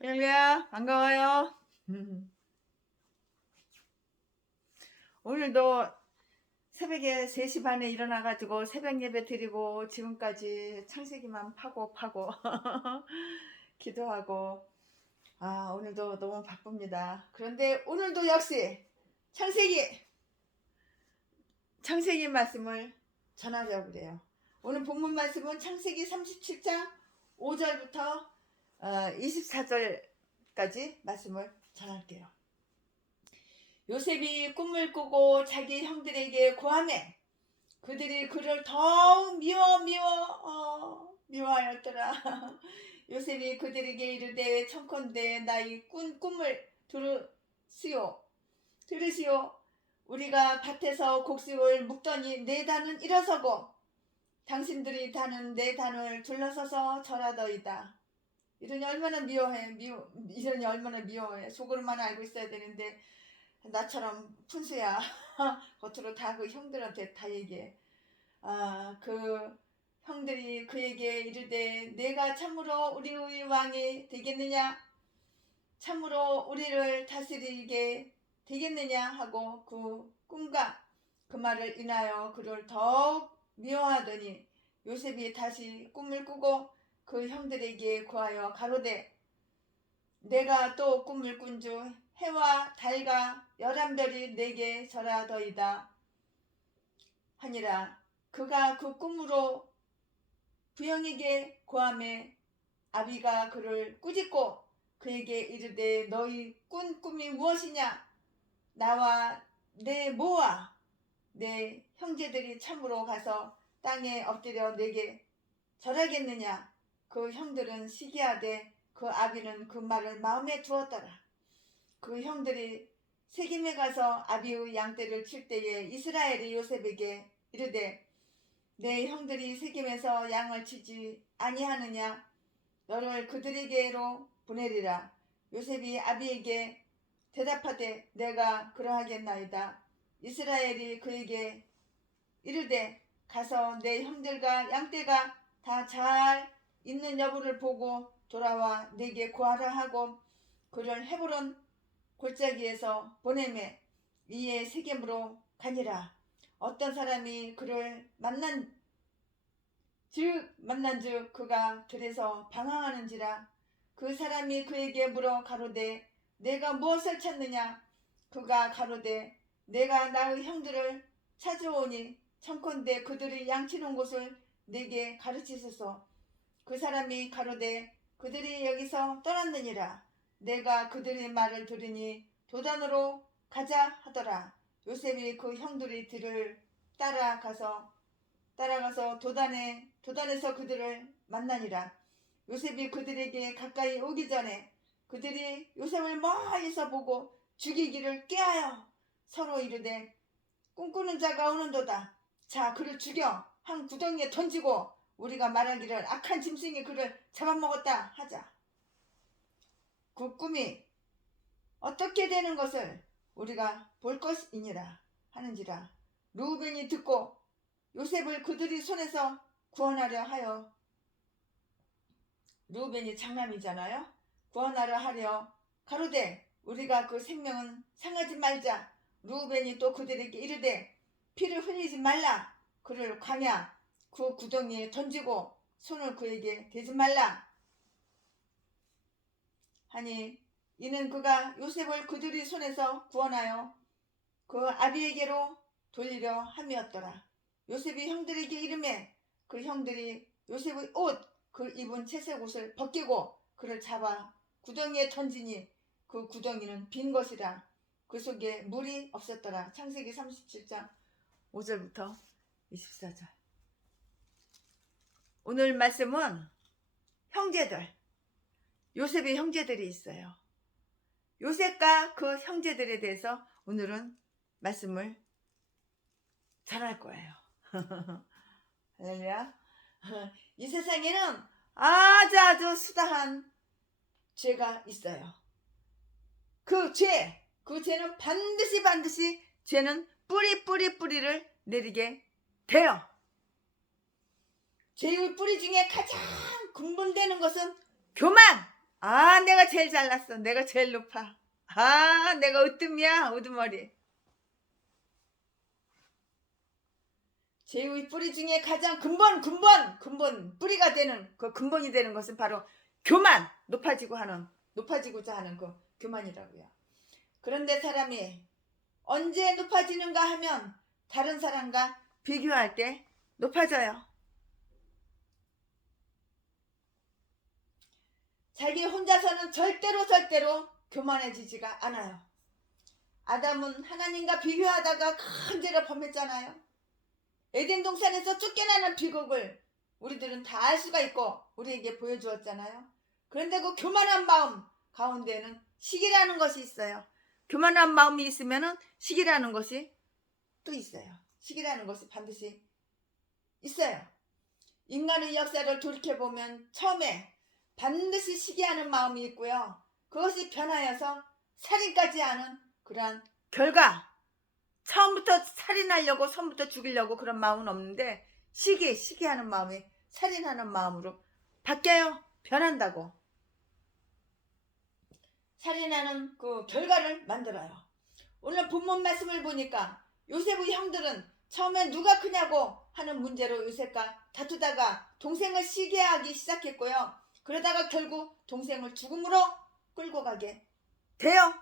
할렐루야, 반가워요. 오늘도 새벽에 3시 반에 일어나가지고 새벽 예배 드리고 지금까지 창세기만 파고 기도하고 오늘도 너무 바쁩니다. 그런데 오늘도 역시 창세기 말씀을 전하려고 그래요. 오늘 본문 말씀은 창세기 37장 5절부터 24절까지 말씀을 전할게요. 요셉이 꿈을 꾸고 자기 형들에게 고하매 그들이 그를 더욱 미워하였더라. 요셉이 그들에게 이르되 청컨대 나의 꾼 꿈을 들으시오. 우리가 밭에서 곡식을 묵더니 내 단은 일어서고 당신들이 다는 내 단을 둘러서서 절하더이다. 이러니 얼마나 미워해. 속으로만 알고 있어야 되는데 나처럼 푼수야. 겉으로 다 그 형들한테 다 얘기해. 그 형들이 그에게 이르되 내가 참으로 우리의 왕이 되겠느냐? 참으로 우리를 다스리게 되겠느냐? 하고 그 꿈과 그 말을 인하여 그를 더욱 미워하더니 요셉이 다시 꿈을 꾸고 그 형들에게 구하여 가로되 내가 또 꿈을 꾼주 해와 달과 11별이 내게 절하더이다 하니라. 그가 그 꿈으로 부형에게 고하매 아비가 그를 꾸짖고 그에게 이르되 너희 꾼 꿈이 무엇이냐? 나와 내 모아 내 형제들이 참으로 가서 땅에 엎드려 내게 절하겠느냐? 그 형들은 시기하되 그 아비는 그 말을 마음에 두었더라. 그 형들이 세겜에 가서 아비의 양떼를 칠 때에 이스라엘이 요셉에게 이르되 내 형들이 세겜에서 양을 치지 아니하느냐? 너를 그들에게로 보내리라. 요셉이 아비에게 대답하되 내가 그러하겠나이다. 이스라엘이 그에게 이르되 가서 내 형들과 양떼가 다 잘 있는 여부를 보고 돌아와 내게 구하라 하고 그를 헤브론 골짜기에서 보내매 이에 세겜으로 가니라. 어떤 사람이 그를 만난즉 그가 들에서 방황하는지라. 그 사람이 그에게 물어 가로되 내가 무엇을 찾느냐? 그가 가로되 내가 나의 형들을 찾아오니 청컨대 그들이 양치는 곳을 내게 가르치소서. 그 사람이 가로되 그들이 여기서 떠났느니라. 내가 그들의 말을 들으니 도단으로 가자 하더라. 요셉이 그 형들이 들을 따라가서 도단에서 그들을 만나니라. 요셉이 그들에게 가까이 오기 전에 그들이 요셉을 멀리서 보고 죽이기를 꾀하여 서로 이르되 꿈꾸는 자가 오는도다. 자, 그를 죽여 한 구덩이에 던지고 우리가 말하기를 악한 짐승이 그를 잡아먹었다 하자. 그 꿈이 어떻게 되는 것을 우리가 볼 것이니라 하는지라. 르우벤이 듣고 요셉을 그들이 손에서 구원하려 하여, 르우벤이 장남이잖아요. 구원하려 하려 가로되 우리가 그 생명은 상하지 말자. 르우벤이 또 그들에게 이르되 피를 흘리지 말라. 그를 광야 그 구덩이에 던지고 손을 그에게 대지 말라 하니 이는 그가 요셉을 그들의 손에서 구원하여 그 아비에게로 돌리려 함이었더라. 요셉이 형들에게 이르매 그 형들이 요셉의 옷 그 입은 채색 옷을 벗기고 그를 잡아 구덩이에 던지니 그 구덩이는 빈 것이라. 그 속에 물이 없었더라. 창세기 37장 5절부터 24절. 오늘 말씀은 요셉의 형제들이 있어요. 요셉과 그 형제들에 대해서 오늘은 말씀을 전할 거예요. 할렐루야. 이 세상에는 아주 수다한 죄가 있어요. 그 죄는 반드시 죄는 뿌리를 내리게 돼요. 죄의 뿌리 중에 가장 근본되는 것은 교만, 아, 내가 제일 잘났어. 내가 제일 높아. 아, 내가 으뜸이야. 우두머리. 제의 뿌리 중에 가장 근본 뿌리가 되는 그 근본이 되는 것은 바로 교만, 높아지고자 하는 그 교만이라고요. 그런데 사람이 언제 높아지는가 하면 다른 사람과 비교할 때 높아져요. 자기 혼자서는 절대로 교만해지지가 않아요. 아담은 하나님과 비교하다가 큰 죄를 범했잖아요. 에덴 동산에서 쫓겨나는 비극을 우리들은 다 알 수가 있고 우리에게 보여주었잖아요. 그런데 그 교만한 마음 가운데는 시기라는 것이 있어요. 교만한 마음이 있으면 시기라는 것이 또 있어요. 시기라는 것이 반드시 있어요. 인간의 역사를 돌이켜보면 처음에 반드시 시기하는 마음이 있고요. 그것이 변하여서 살인까지 하는 그러한 결과, 처음부터 살인하려고 처음부터 죽이려고 그런 마음은 없는데 시기하는 마음이 살인하는 마음으로 바뀌어요. 변한다고. 살인하는 그 결과를 만들어요. 오늘 본문 말씀을 보니까 요셉의 형들은 처음에 누가 크냐고 하는 문제로 요셉과 다투다가 동생을 시기하기 시작했고요. 그러다가 결국 동생을 죽음으로 끌고 가게 돼요.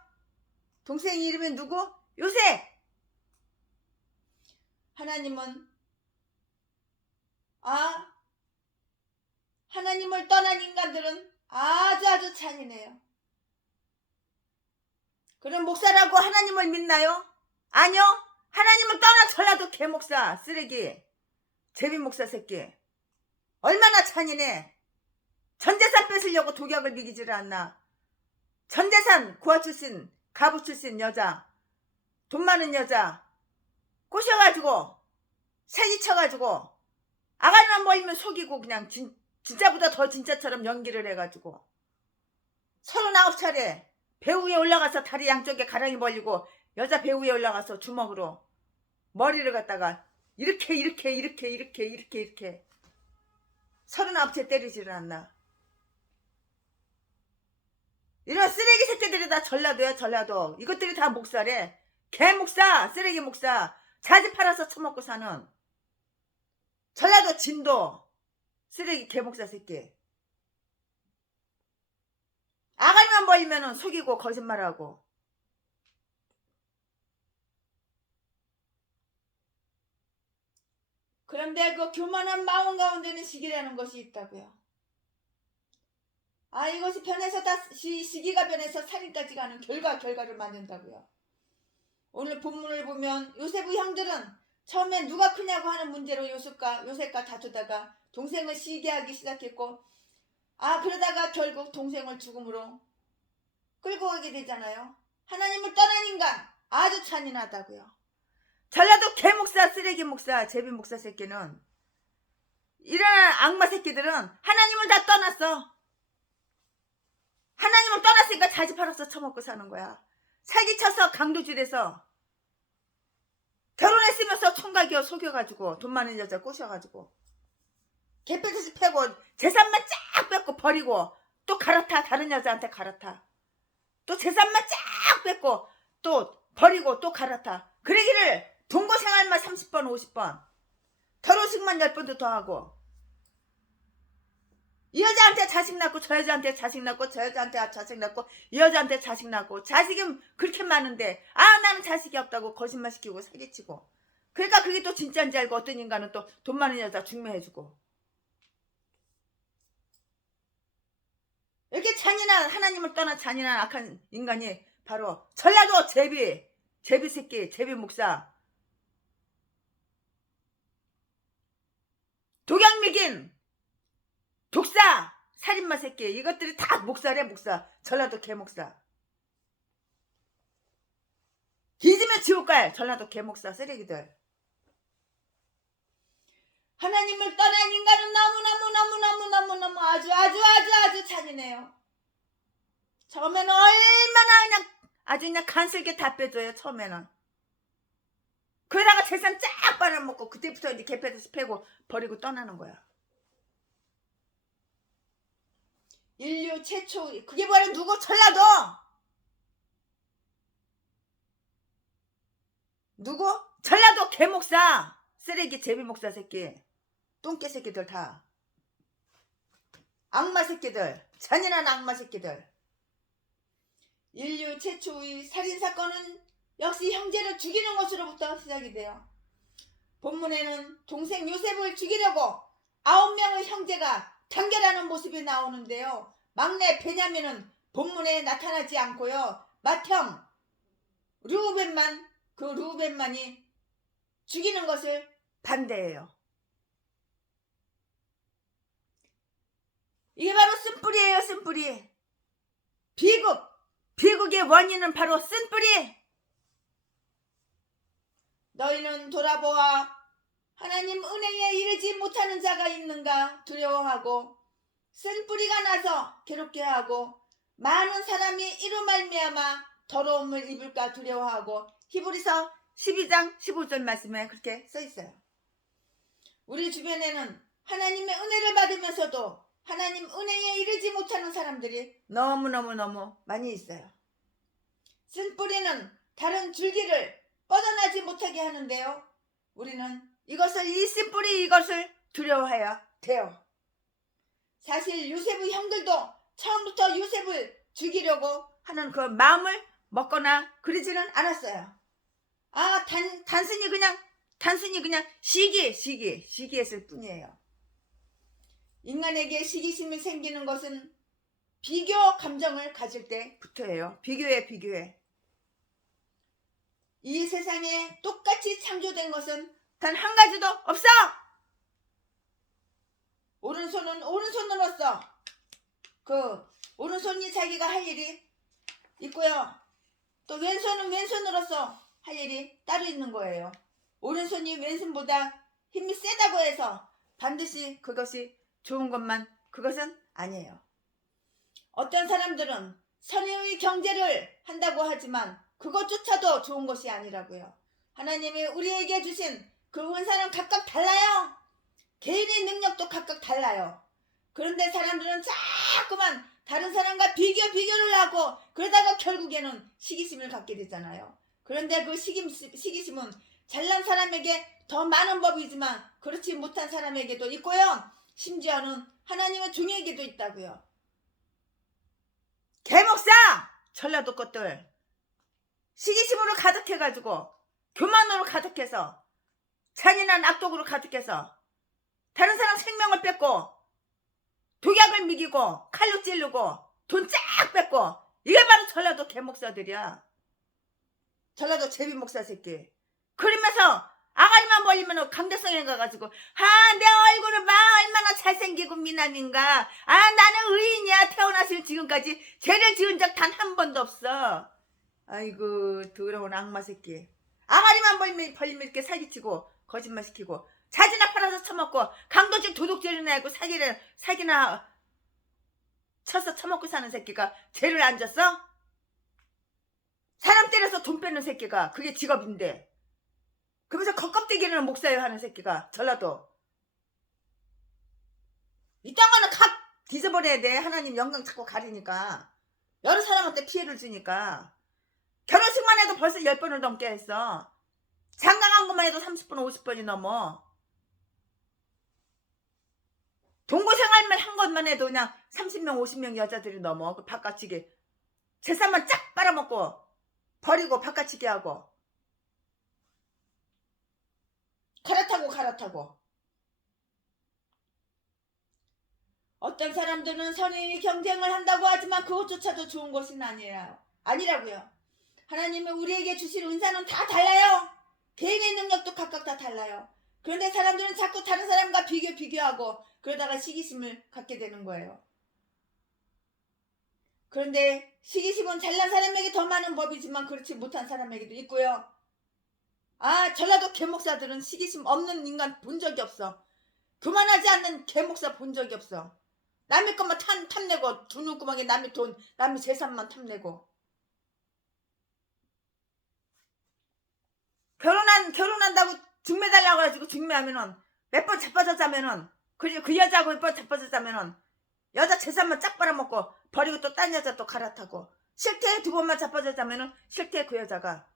동생 이름이 누구? 요셉. 하나님은 하나님을 떠난 인간들은 아주 잔인해요. 그럼 목사라고 하나님을 믿나요? 아니요. 하나님을 떠나 전라도 개목사 쓰레기 제비 목사 새끼 얼마나 잔인해. 전재산 뺏으려고 독약을 미기지를 않나. 전재산 고아 출신 가부 출신 여자 돈 많은 여자 꼬셔가지고 사기쳐가지고 아가리만 보이면 속이고 그냥 진짜보다 더 진짜처럼 연기를 해가지고 39차례 배우 위에 올라가서 다리 양쪽에 가랑이 벌리고 여자 배우 위에 올라가서 주먹으로 머리를 갖다가 이렇게 39채 때리지를 않나. 이런 쓰레기 새끼들이 다 전라도야. 전라도. 이것들이 다 목사래. 개목사 쓰레기 목사 자지 팔아서 처먹고 사는 전라도 진도 쓰레기 개목사 새끼. 아가리만 보이면 속이고 거짓말하고. 그런데 그 교만한 마음 가운데는 시기라는 것이 있다고요. 이것이 변해서 시기가 변해서 살인까지 가는 결과를 만든다고요. 오늘 본문을 보면 요셉의 형들은 처음에 누가 크냐고 하는 문제로 요셉과 다투다가 동생을 시기하기 시작했고 그러다가 결국 동생을 죽음으로 끌고 가게 되잖아요. 하나님을 떠난 인간 아주 잔인하다고요. 전라도 개목사 쓰레기 목사 제비 목사 새끼는 이런 악마 새끼들은 하나님을 다 떠났어. 하나님을 떠났으니까 자지 팔아서 처먹고 사는 거야. 사기쳐서 강도질해서 결혼했으면서 총각이어 속여가지고 돈 많은 여자 꼬셔가지고 개패듯이 패고 재산만 쫙 뺏고 버리고 또 갈아타. 다른 여자한테 갈아타. 또 재산만 쫙 뺏고 또 버리고 또 갈아타. 그러기를 동거생활만 30번 50번 결혼식만 10번도 더 하고 이 여자한테 자식 낳고 저 여자한테 자식 낳고 저 여자한테 자식 낳고 이 여자한테 자식 낳고 자식이 그렇게 많은데 나는 자식이 없다고 거짓말시키고 사기치고 그러니까 그게 또 진짜인지 알고 어떤 인간은 또 돈 많은 여자 중매해주고 이렇게 잔인한 하나님을 떠난 잔인한 악한 인간이 바로 전라도 제비 새끼 제비 목사 독약미긴 독사 살인마 새끼 이것들이 다 목사래. 목사 전라도 개목사 뒤지면 지옥갈 전라도 개목사 쓰레기들. 하나님을 떠난 인간은 너무 아주 잔인해요. 처음에는 얼마나 그냥 간슬게 다 빼줘요. 처음에는 그러다가 재산 쫙 빨아먹고 그때부터 이제 개패듯이 패고 버리고 떠나는 거야. 인류 최초 그게 바로 누구? 전라도. 누구? 전라도 개목사. 쓰레기 제비목사 새끼. 똥개 새끼들 다. 악마 새끼들. 잔인한 악마 새끼들. 인류 최초의 살인사건은 역시 형제를 죽이는 것으로부터 시작이 돼요. 본문에는 동생 요셉을 죽이려고 9명의 형제가 단결하는 모습이 나오는데요. 막내 베냐민은 본문에 나타나지 않고요. 맏형 르우벤만이 죽이는 것을 반대해요. 이게 바로 쓴뿌리예요. 쓴뿌리. 비극의 원인은 바로 쓴뿌리. 너희는 돌아보아 하나님 은혜에 이르지 못하는 자가 있는가 두려워하고 쓴뿌리가 나서 괴롭게 하고 많은 사람이 이로 말미암아 더러움을 입을까 두려워하고 히브리서 12장 15절 말씀에 그렇게 써있어요. 우리 주변에는 하나님의 은혜를 받으면서도 하나님 은혜에 이르지 못하는 사람들이 너무너무 많이 있어요. 쓴뿌리는 다른 줄기를 뻗어나지 못하게 하는데요. 우리는 이 쓴뿌리 이것을 두려워해야 돼요. 사실 요셉의 형들도 처음부터 요셉을 죽이려고 하는 그 마음을 먹거나 그러지는 않았어요. 단순히 그냥 시기했을 뿐이에요. 인간에게 시기심이 생기는 것은 비교 감정을 가질 때부터예요. 비교해. 이 세상에 똑같이 창조된 것은 단 한 가지도 없어. 오른손은 오른손으로서 그 오른손이 자기가 할 일이 있고요. 또 왼손은 왼손으로서 할 일이 따로 있는 거예요. 오른손이 왼손보다 힘이 세다고 해서 반드시 그것이 좋은 것만 그것은 아니에요. 어떤 사람들은 선의의 경제를 한다고 하지만 그것조차도 좋은 것이 아니라고요. 하나님이 우리에게 주신 그 은사는 각각 달라요. 개인의 능력도 각각 달라요. 그런데 사람들은 자꾸만 다른 사람과 비교를 하고 그러다가 결국에는 시기심을 갖게 되잖아요. 그런데 그 시기심은 잘난 사람에게 더 많은 법이지만 그렇지 못한 사람에게도 있고요. 심지어는 하나님의 종에게도 있다고요. 개목사! 전라도 것들 시기심으로 가득해가지고 교만으로 가득해서 잔인한 악독으로 가득해서 다른 사람 생명을 뺏고 독약을 먹이고 칼로 찌르고 돈 쫙 뺏고 이게 바로 전라도 개목사들이야. 전라도 제비목사 새끼. 그러면서 아가리만 벌리면 강대성에 가가지고 내 얼굴을 봐 얼마나 잘생기고 미남인가. 나는 의인이야. 태어나서 지금까지 죄를 지은 적 단 한 번도 없어. 아이고 더러운 악마 새끼. 아가리만 벌리면 이렇게 사기치고 거짓말시키고 자지나 팔아서 처먹고 강도질 도둑질이나 하고 사기나 쳐서 처먹고 사는 새끼가 죄를 안 졌어? 사람 때려서 돈 뺏는 새끼가 그게 직업인데 그러면서 겉껍데기는 목사요 하는 새끼가 전라도 이딴 거는 각 뒤져버려야 돼. 하나님 영광 자꾸 가리니까 여러 사람한테 피해를 주니까. 결혼식만 해도 벌써 10번을 넘게 했어. 장가간 것만 해도 30번 50번이 넘어. 동거생활만 한 것만 해도 그냥 30명 50명 여자들이 넘어. 그 바깥치기 재산만 쫙 빨아먹고 버리고 바깥치기 하고 갈아타고 어떤 사람들은 선의 경쟁을 한다고 하지만 그것조차도 좋은 것은 아니라고요. 하나님은 우리에게 주신 은사는 다 달라요. 개인의 능력도 각각 다 달라요. 그런데 사람들은 자꾸 다른 사람과 비교하고 그러다가 시기심을 갖게 되는 거예요. 그런데 시기심은 잘난 사람에게 더 많은 법이지만 그렇지 못한 사람에게도 있고요. 전라도 개목사들은 시기심 없는 인간 본 적이 없어. 교만하지 않는 개목사 본 적이 없어. 남의 것만 탐내고 두 눈구멍에 남의 돈 남의 재산만 탐내고 결혼한다고 중매달라고 해가지고 중매하면은 몇 번 자빠졌자면은 그리고 그 여자하고 몇 번 자빠졌자면은 여자 재산만 쫙 빨아먹고 버리고 또 딴 여자 또 갈아타고 실태 두 번만 자빠졌다면은 실태 그 여자가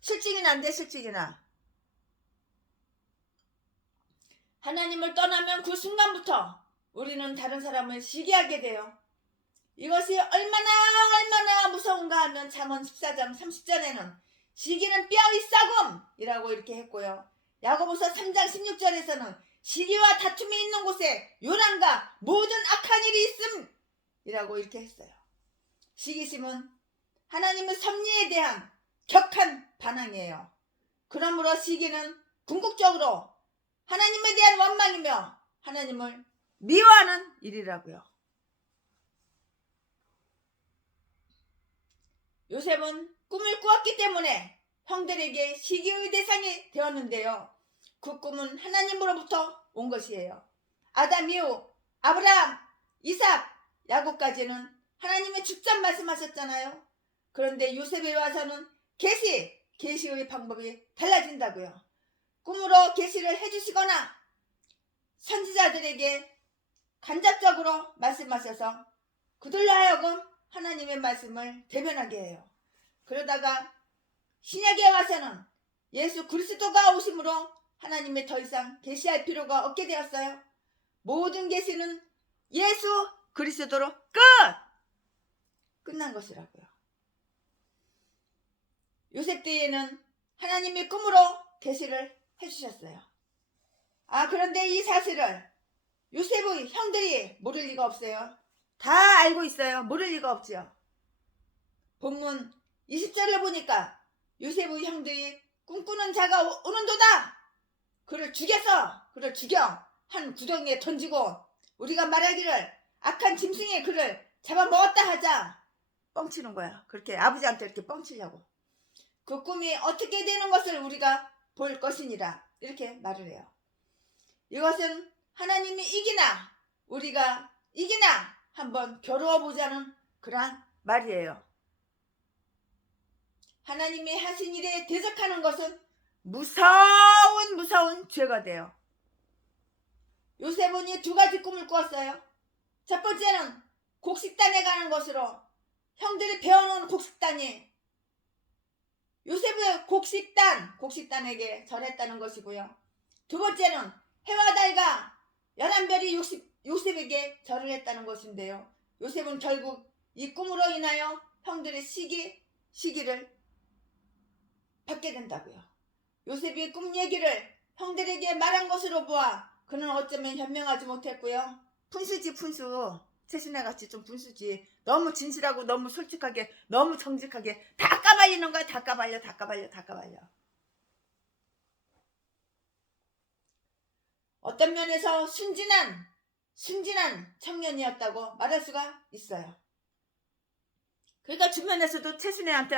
실직이나 안 돼. 실직이나 하나님을 떠나면 그 순간부터 우리는 다른 사람을 시기하게 돼요. 이것이 얼마나 무서운가 하면 잠언 14장 30절에는 시기는 뼈의 썩음이라고 이렇게 했고요. 야고보서 3장 16절에서는 시기와 다툼이 있는 곳에 요란과 모든 악한 일이 있음이라고 이렇게 했어요. 시기심은 하나님의 섭리에 대한 격한 반항이에요. 그러므로 시기는 궁극적으로 하나님에 대한 원망이며 하나님을 미워하는 일이라고요. 요셉은 꿈을 꾸었기 때문에 형들에게 시기의 대상이 되었는데요. 그 꿈은 하나님으로부터 온 것이에요. 아담 이후 아브라함, 이삭, 야곱까지는 하나님의 직접 말씀하셨잖아요. 그런데 요셉에 와서는 계시의 방법이 달라진다고요. 꿈으로 계시를 해주시거나 선지자들에게 간접적으로 말씀하셔서 그들로 하여금 하나님의 말씀을 대변하게 해요. 그러다가 신약에 와서는 예수 그리스도가 오심으로 하나님의 더 이상 계시할 필요가 없게 되었어요. 모든 계시는 예수 그리스도로 끝난 것이라고요. 요셉 때에는 하나님의 꿈으로 계시를 해주셨어요. 그런데 이 사실을 요셉의 형들이 모를 리가 없어요. 다 알고 있어요. 모를 리가 없지요. 본문 20절을 보니까 요셉의 형들이 꿈꾸는 자가 오는도다. 그를 죽여 한 구덩이에 던지고 우리가 말하기를 악한 짐승이 그를 잡아먹었다 하자. 뻥치는 거야. 그렇게 아버지한테 이렇게 뻥치려고. 그 꿈이 어떻게 되는 것을 우리가 볼 것이니라 이렇게 말을 해요. 이것은 하나님이 이기나 우리가 이기나 한번 겨루어보자는 그러한 말이에요. 하나님이 하신 일에 대적하는 것은 무서운 죄가 돼요. 요셉은 이 두 가지 꿈을 꾸었어요. 첫 번째는 곡식단에 가는 것으로 형들이 배워놓은 곡식단이 요셉의 곡식단에게 절했다는 것이고요. 두 번째는 해와 달과 11별이 요셉에게 절을 했다는 것인데요. 요셉은 결국 이 꿈으로 인하여 형들의 시기를 받게 된다고요. 요셉이 꿈 얘기를 형들에게 말한 것으로 보아 그는 어쩌면 현명하지 못했고요. 분수지 분수. 최신애같이 좀 분수지. 너무 진실하고 너무 솔직하게 너무 정직하게 다 까발리는 거야. 다 까발려. 어떤 면에서 순진한 청년이었다고 말할 수가 있어요. 그러니까 주변에서도 최순애한테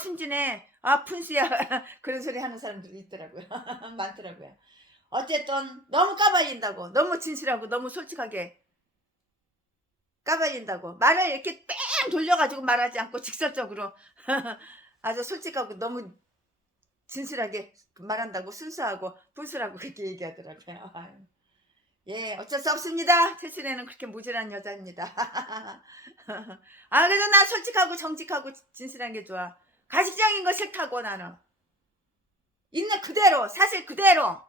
순진해, 푼수야 그런 소리 하는 사람들이 있더라고요. 많더라고요. 어쨌든 너무 까발린다고, 너무 진실하고 너무 솔직하게 까발린다고 말을 이렇게 뺑 돌려가지고 말하지 않고 직설적으로 아주 솔직하고 너무 진실하게 말한다고 순수하고 분수라고 그렇게 얘기하더라고요. 예, 어쩔 수 없습니다. 최순애는 그렇게 모질한 여자입니다. 그래도 난 솔직하고 정직하고 진실한 게 좋아. 가식적인 거 싫다고 나는. 있는 그대로, 사실 그대로.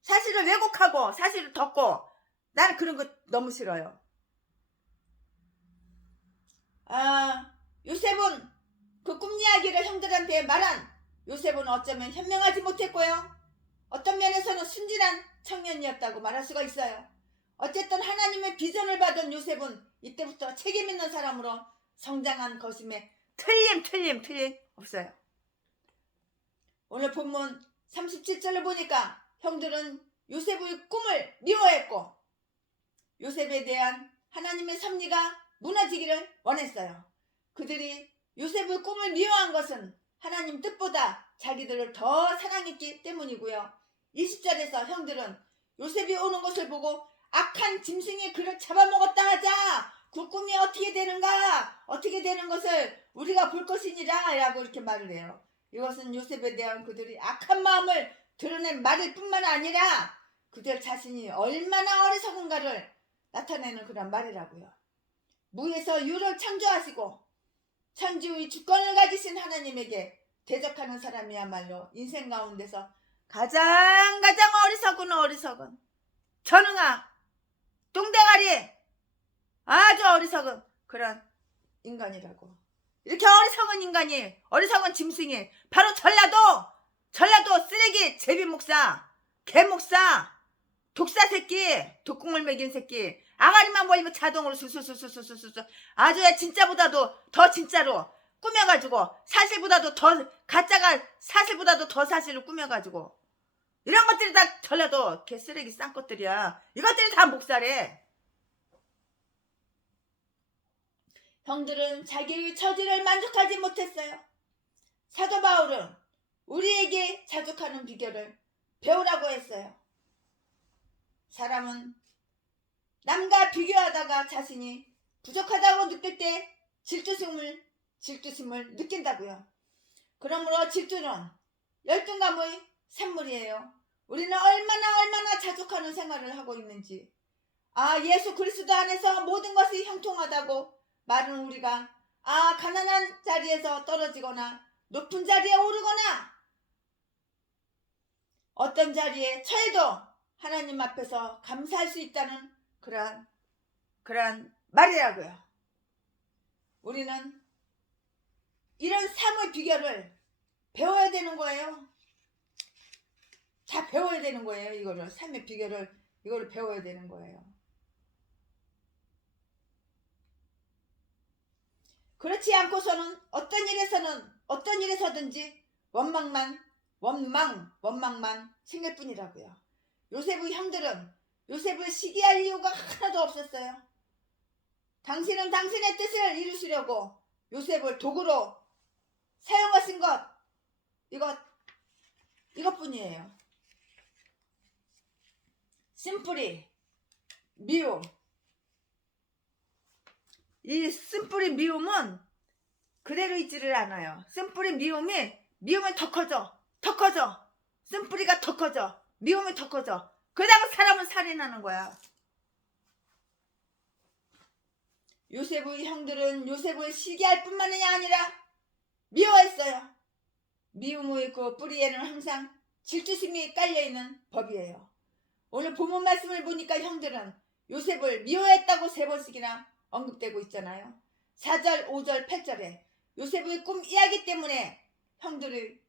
사실을 왜곡하고 사실을 덮고 나는 그런 거 너무 싫어요. 요셉은 그 꿈 이야기를 형들한테 말한 요셉은 어쩌면 현명하지 못했고요. 어떤 면에서는 순진한 청년이었다고 말할 수가 있어요. 어쨌든 하나님의 비전을 받은 요셉은 이때부터 책임 있는 사람으로 성장한 것임에 틀림 없어요. 오늘 본문 37절을 보니까 형들은 요셉의 꿈을 미워했고 요셉에 대한 하나님의 섭리가 무너지기를 원했어요. 그들이 요셉의 꿈을 미워한 것은 하나님 뜻보다 자기들을 더 사랑했기 때문이고요. 20절에서 형들은 요셉이 오는 것을 보고 악한 짐승이 그를 잡아먹었다 하자. 그 꿈이 어떻게 되는가? 어떻게 되는 것을 우리가 볼 것이니라 라고 이렇게 말을 해요. 이것은 요셉에 대한 그들이 악한 마음을 드러낸 말일 뿐만 아니라 그들 자신이 얼마나 어리석은가를 나타내는 그런 말이라고요. 무에서 유를 창조하시고 천지의 주권을 가지신 하나님에게 대적하는 사람이야말로 인생 가운데서 가장 어리석은 전응아 똥대가리 아주 어리석은 그런 인간이라고. 이렇게 어리석은 인간이, 어리석은 짐승이 바로 전라도 쓰레기 제비 목사, 개 목사, 독사 새끼, 독국물 먹인 새끼, 아가리만 보이면 자동으로 수수수수수수수 아주 진짜보다도 더 진짜로 꾸며가지고 사실보다도 더 가짜가 사실보다도 더 사실로 꾸며가지고 이런 것들이 다 전라도 개 쓰레기 싼 것들이야. 이것들이 다 목사래. 형들은 자기의 처지를 만족하지 못했어요. 사도 바울은 우리에게 자족하는 비결을 배우라고 했어요. 사람은 남과 비교하다가 자신이 부족하다고 느낄 때 질투심을 느낀다고요. 그러므로 질투는 열등감의 샘물이에요. 우리는 얼마나 자족하는 생활을 하고 있는지, 예수 그리스도 안에서 모든 것이 형통하다고 말은 우리가 가난한 자리에서 떨어지거나 높은 자리에 오르거나 어떤 자리에 처해도 하나님 앞에서 감사할 수 있다는 그러한 말이라고요. 우리는 이런 삶의 비결을 배워야 되는 거예요. 다 배워야 되는 거예요. 이거를 삶의 비결을 이거를 배워야 되는 거예요. 그렇지 않고서는 어떤 일에서든지 원망만 생길 뿐이라고요. 요셉의 형들은 요셉을 시기할 이유가 하나도 없었어요. 당신은 당신의 뜻을 이루시려고 요셉을 도구로 사용하신 이것뿐이에요. 심플이 미움. 이 심플이 미움은 그대로 있지를 않아요. 심플이 미움은 더 커져. 심플이가 더 커져. 미움이 더 커져. 그러다가 사람은 살인하는 거야. 요셉의 형들은 요셉을 시기할 뿐만이 아니라 미워했어요. 미움의 그 뿌리에는 항상 질투심이 깔려있는 법이에요. 오늘 본문 말씀을 보니까 형들은 요셉을 미워했다고 3번씩이나 언급되고 있잖아요. 4절, 5절, 8절에 요셉의 꿈 이야기 때문에 형들의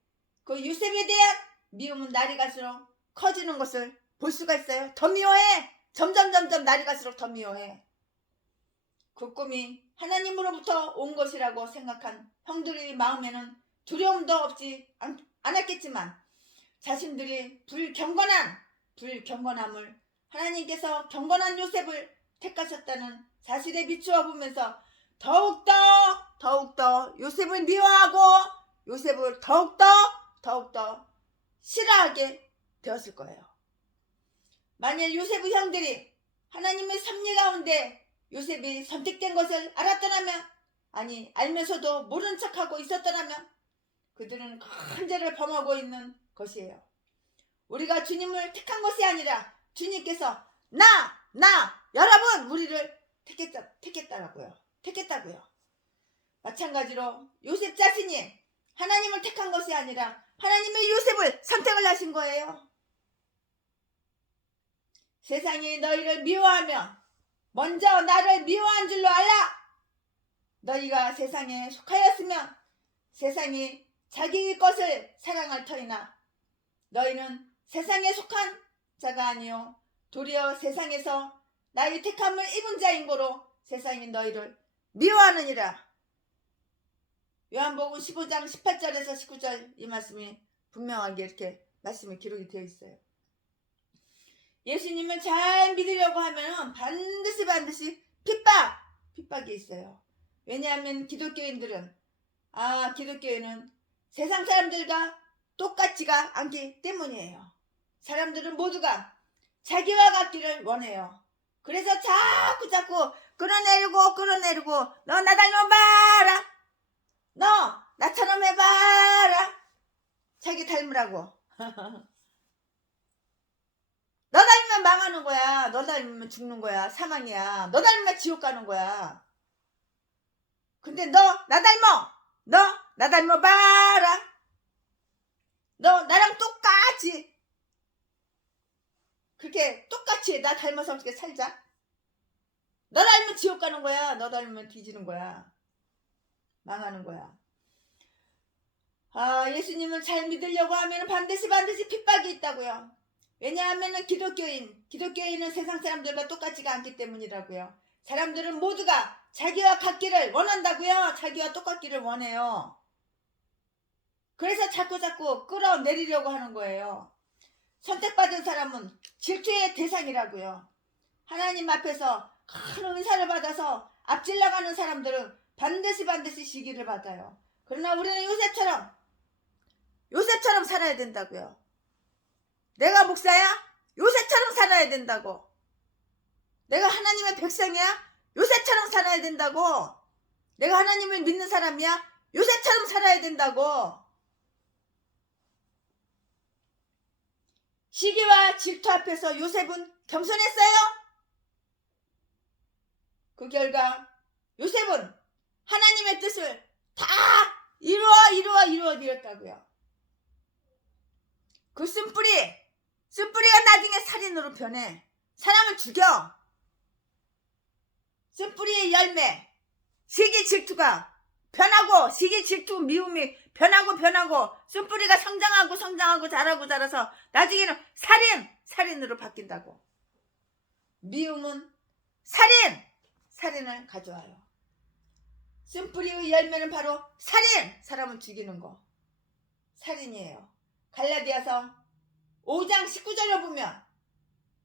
그 요셉에 대한 미움은 날이 갈수록 커지는 것을 볼 수가 있어요. 더 미워해. 점점 날이 갈수록 더 미워해. 그 꿈이 하나님으로부터 온 것이라고 생각한 형들의 마음에는 두려움도 없지 않았겠지만 자신들이 불경건함을 하나님께서 경건한 요셉을 택하셨다는 사실에 비추어 보면서 더욱더 요셉을 미워하고 요셉을 더욱더 싫어하게 되었을 거예요. 만일 요셉의 형들이 하나님의 섭리 가운데 요셉이 선택된 것을 알았더라면, 알면서도 모른 척하고 있었더라면 그들은 큰 죄를 범하고 있는 것이에요. 우리가 주님을 택한 것이 아니라 주님께서 여러분 우리를 택했다고요. 마찬가지로 요셉 자신이 하나님을 택한 것이 아니라 하나님의 요셉을 선택을 하신 거예요. 세상이 너희를 미워하면 먼저 나를 미워한 줄로 알라. 너희가 세상에 속하였으면 세상이 자기 것을 사랑할 터이나 너희는 세상에 속한 자가 아니요 도리어 세상에서 나의 택함을 입은 자인 고로 세상이 너희를 미워하느니라. 요한복음 15장 18절에서 19절 이 말씀이 분명하게 이렇게 말씀이 기록이 되어 있어요. 예수님을 잘 믿으려고 하면 반드시 핍박이 있어요. 왜냐하면 기독교인은 세상 사람들과 똑같지가 않기 때문이에요. 사람들은 모두가 자기와 같기를 원해요. 그래서 자꾸 끌어내리고 너 나 닮아봐라. 너 나처럼 해봐라. 자기 닮으라고. 너 닮으면 닮으면 망하는 거야. 너 닮으면 죽는 거야. 사망이야. 너 닮으면 지옥 가는 거야. 근데 너 나 닮어. 너 나 닮아봐라. 너 나랑 똑같이 그렇게 똑같이 나 닮아서 어떻게 살자. 너 닮으면 지옥 가는 거야. 너 닮으면 뒤지는 거야. 망하는 거야. 예수님을 잘 믿으려고 하면 반드시 핍박이 있다고요. 왜냐하면 기독교인은 세상 사람들과 똑같지가 않기 때문이라고요. 사람들은 모두가 자기와 같기를 원한다고요. 자기와 똑같기를 원해요. 그래서 자꾸 끌어내리려고 하는 거예요. 선택받은 사람은 질투의 대상이라고요. 하나님 앞에서 큰 은사를 받아서 앞질 나가는 사람들은 반드시 시기를 받아요. 그러나 우리는 요새처럼 살아야 된다고요. 내가 목사야? 요새처럼 살아야 된다고. 내가 하나님의 백성이야? 요새처럼 살아야 된다고. 내가 하나님을 믿는 사람이야? 요새처럼 살아야 된다고. 시기와 질투 앞에서 요셉은 겸손했어요? 그 결과 요셉은 하나님의 뜻을 다 이루었다고요. 그 쓴뿌리가 나중에 살인으로 변해 사람을 죽여. 쓴뿌리의 열매, 시기 질투가 변하고, 시기 질투 미움이 변하고 쓴뿌리가 성장하고 자라서 나중에는 살인으로 바뀐다고. 미움은 살인을 가져와요. 쓴뿌리의 열매는 바로 사람을 죽이는 거. 살인이에요. 갈라디아서 5장 19절을 보면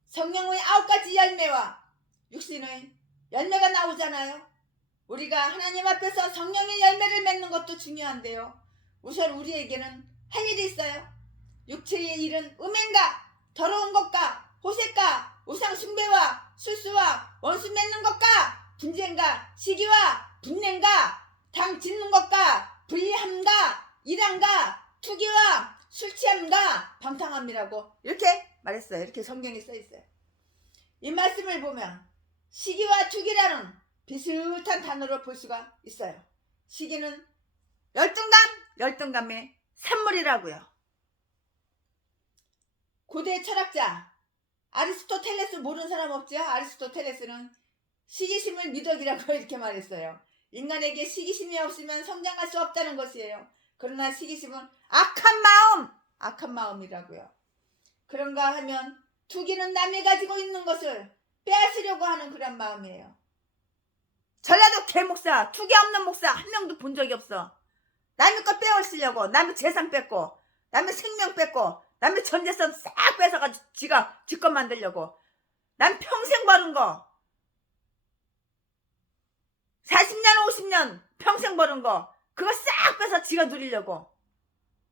성령의 9가지 열매와 육신의 열매가 나오잖아요. 우리가 하나님 앞에서 성령의 열매를 맺는 것도 중요한데요. 우선 우리에게는 할 일이 있어요. 육체의 일은 음행과 더러운 것과 호색과 우상 숭배와 술수와 원수 맺는 것과 분쟁과 시기와 분냉과 당 짓는 것과 불리함과 이랑과 투기와 술 취함과 방탕함이라고 이렇게 말했어요. 이렇게 성경에 써 있어요. 이 말씀을 보면 시기와 투기라는 비슷한 단어로 볼 수가 있어요. 시기는 열등감의 산물이라고요. 고대 철학자 아리스토텔레스 모르는 사람 없죠? 아리스토텔레스는 시기심을 미덕이라고 이렇게 말했어요. 인간에게 시기심이 없으면 성장할 수 없다는 것이에요. 그러나 시기심은 악한 마음이라고요. 그런가 하면 투기는 남이 가지고 있는 것을 빼앗으려고 하는 그런 마음이에요. 전라도 개목사, 투기 없는 목사 한 명도 본 적이 없어. 남의 거 빼앗으려고, 남의 재산 뺏고, 남의 생명 뺏고, 남의 전 재산 싹 뺏어가지고 지가 지 것 만들려고. 난 평생 버는 거, 40년 50년 평생 버는 거 그거 싹 빼서 지가 누리려고.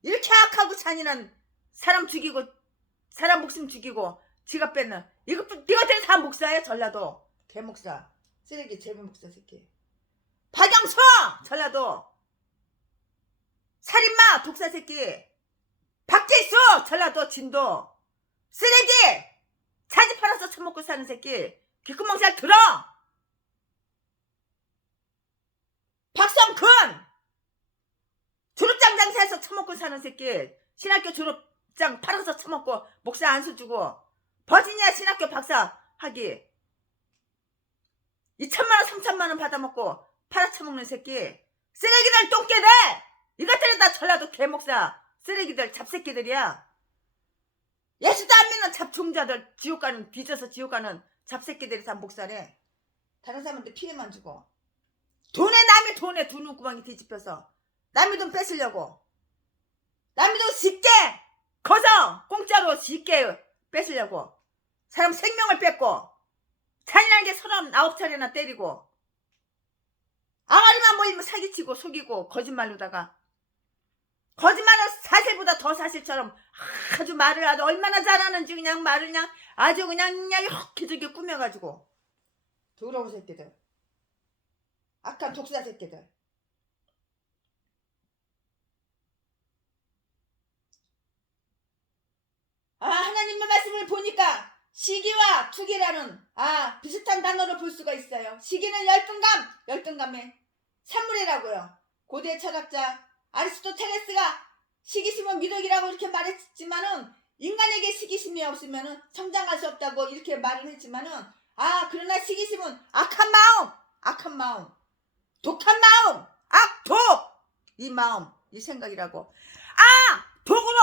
이렇게 악하고 잔인한 사람 죽이고 사람 목숨 죽이고 지가 뺏는 이것들이 다 목사야. 전라도 개목사 쓰레기 제비목사 새끼. 박영서 전라도 살인마 독사 새끼. 박재수 전라도 진도 쓰레기 자지 팔아서 처먹고 사는 새끼. 귓구멍 잘 들어. 박성근 졸업장 장사해서 처먹고 사는 새끼. 신학교 졸업장 팔아서 처먹고 목사 안수 주고 버지니아 신학교 박사 하기 2천만원 3천만원 받아먹고 팔아 처먹는 새끼. 쓰레기들 똥개들 이것들이 다 전라도 개목사 쓰레기들 잡새끼들이야. 예수도 안 믿는 잡종자들 지옥 가는 뒤져서 지옥 가는 잡새끼들이 다 목사래. 다른 사람한테 피해만 주고 남의 돈에 두 눈구멍이 뒤집혀서 남의 돈 뺏으려고. 남의 돈 쉽게 거서 공짜로 쉽게 뺏으려고. 사람 생명을 뺏고 잔인하게 39차례나 때리고 아가리만 모이면 사기치고 속이고 거짓말로다가 거짓말은 사실보다 더 사실처럼 아주 말을 아주 얼마나 잘하는지 그냥 말을 그냥 아주 그냥 혁기적게 꾸며가지고. 더러운 새끼들. 악한 독사 새끼들. 하나님의 말씀을 보니까 시기와 투기라는 비슷한 단어로 볼 수가 있어요. 시기는 열등감의 산물이라고요. 고대 철학자 아리스토텔레스가 시기심은 미덕이라고 이렇게 말했지만은 인간에게 시기심이 없으면은 성장할 수 없다고 이렇게 말을 했지만은 그러나 시기심은 악한 마음, 독한 마음, 악독 이 마음, 이 생각이라고. 독으로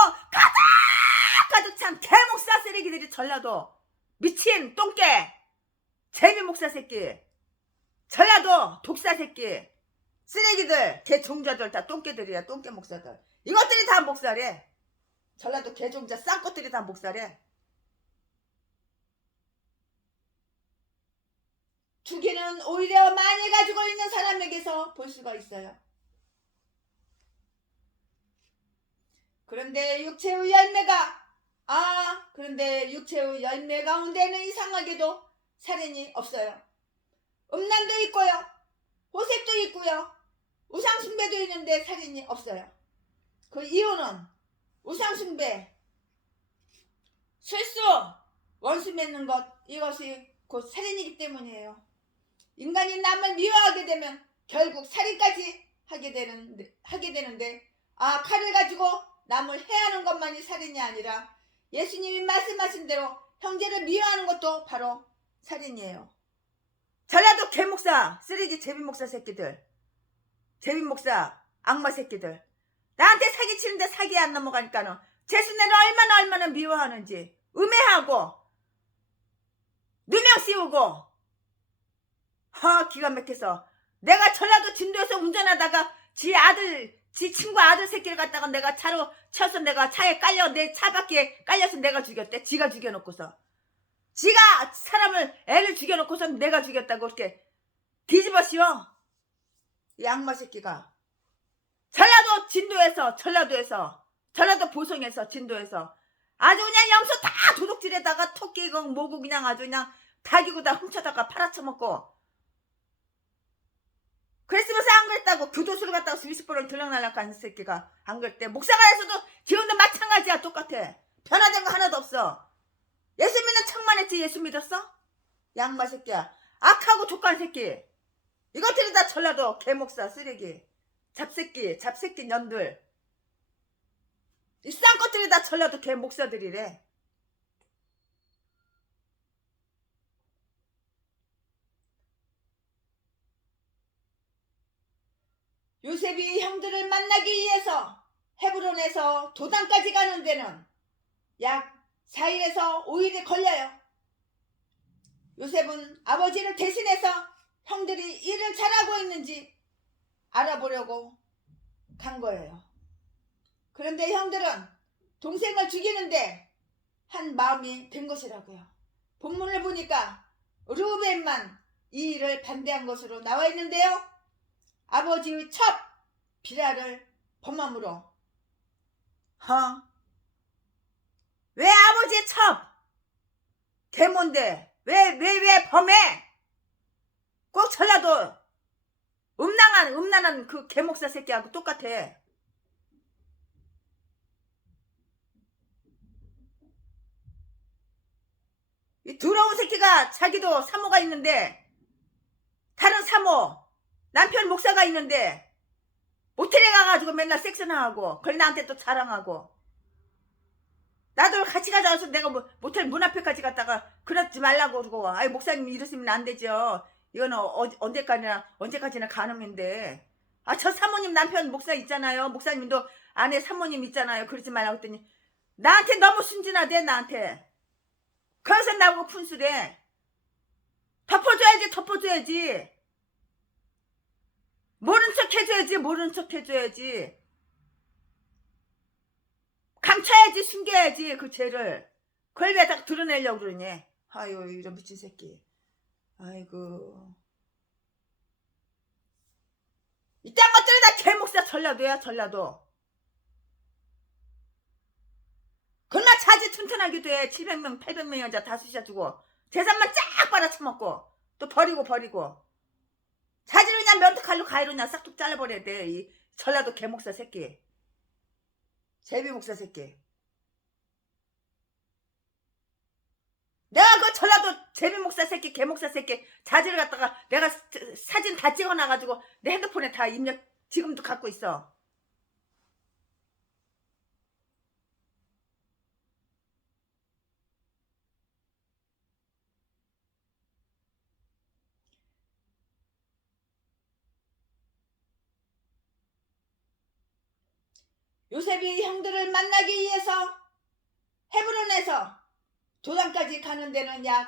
가득 찬 개목사 쓰레기들이 전라도 미친 똥개 제비목사 새끼 전라도 독사 새끼 쓰레기들 개종자들 다 똥개들이야. 똥개 목사들 이것들이 다 목사래. 전라도 개종자 쌍것들이 다 목사래. 투기는 오히려 많이 가지고 있는 사람에게서 볼 수가 있어요. 그런데 육체의 열매 가운데는 이상하게도 살인이 없어요. 음란도 있고요. 호색도 있고요. 우상숭배도 있는데 살인이 없어요. 그 이유는 우상숭배, 실수, 원수 맺는 것 이것이 곧 살인이기 때문이에요. 인간이 남을 미워하게 되면 결국 살인까지 하게 되는데 칼을 가지고 남을 해하는 것만이 살인이 아니라 예수님이 말씀하신 대로 형제를 미워하는 것도 바로 살인이에요. 전라도 개목사 쓰레기 제비목사 새끼들, 제비목사 악마 새끼들 나한테 사기치는데 사기 안 넘어가니까는 제수네를 얼마나 미워하는지 음해하고 누명 씌우고 기가 막혀서 내가 전라도 진도에서 운전하다가 지 친구 아들 새끼를 갖다가 내가 차로 쳐서 내가 차에 깔려 내 차 바퀴에 깔려서 내가 죽였대. 지가 죽여놓고서 지가 애를 죽여놓고서 내가 죽였다고 그렇게 뒤집어 씌워. 이 악마 새끼가 전라도 진도에서 전라도 보성에서 진도에서 아주 그냥 염소 다 도둑질에다가 토끼 뭐고 그냥 아주 그냥 닭이고 다 훔쳐다가 팔아쳐먹고 그랬으면서 안 그랬다고 교도소를 갔다가 스위스볼을 들락날락 하는 새끼가 안 그랬대. 목사관에서도 지금도 마찬가지야. 똑같아. 변화된 거 하나도 없어. 예수 믿는 척만 했지 예수 믿었어? 양마 새끼야. 악하고 족간 새끼. 이것들이 다 전라도 개목사 쓰레기 잡새끼 년들 이 쌍것들이 다 전라도 개목사들이래. 요셉이 형들을 만나기 위해서 헤브론에서 도단까지 가는 데는 약 4일에서 5일이 걸려요. 요셉은 아버지를 대신해서 형들이 일을 잘하고 있는지 알아보려고 간 거예요. 그런데 형들은 동생을 죽이는데 한 마음이 된 것이라고요. 본문을 보니까 르우벤만 이 일을 반대한 것으로 나와 있는데요. 아버지의 첩 비라를 범함으로 왜 아버지의 첩 개몬데 왜 범해? 꼭 전라도 음란한 그 개목사 새끼하고 똑같아. 이 더러운 새끼가 자기도 사모가 있는데 다른 사모 남편 목사가 있는데 모텔에 가가지고 맨날 섹스나 하고 그걸 나한테 또 자랑하고 나도 같이 가자 해서 내가 모텔 문 앞에까지 갔다가 그러지 말라고 그러고 목사님 이러시면 안 되죠. 이거는 언제까지나 간음인데 저 사모님 남편 목사 있잖아요. 목사님도 아내 사모님 있잖아요. 그러지 말라고 했더니 나한테 너무 순진하대. 나한테 그래서 나보고 푼수래. 덮어줘야지. 모른 척 해줘야지. 감춰야지, 숨겨야지 그 죄를. 그걸 왜 다 드러내려고 그러니. 아유 이런 미친 새끼. 아이고 이딴 것들이 다 개목사 전라도야. 전라도 그러나 자지 튼튼하게 돼. 700명 800명 여자 다 쑤셔주고 재산만 쫙 빨아쳐먹고 또 버리고 자지를 그냥 면도칼로 가위로 그냥 싹둑 잘라버려야 돼. 이 전라도 개목사 새끼 제비목사 새끼. 내가 그 전라도 제비목사 새끼 개목사 새끼 자질을 갖다가 내가 사진 다 찍어놔가지고 내 핸드폰에 다 입력 지금도 갖고 있어. 요셉이 형들을 만나기 위해서 헤브론에서 도단까지 가는 데는 약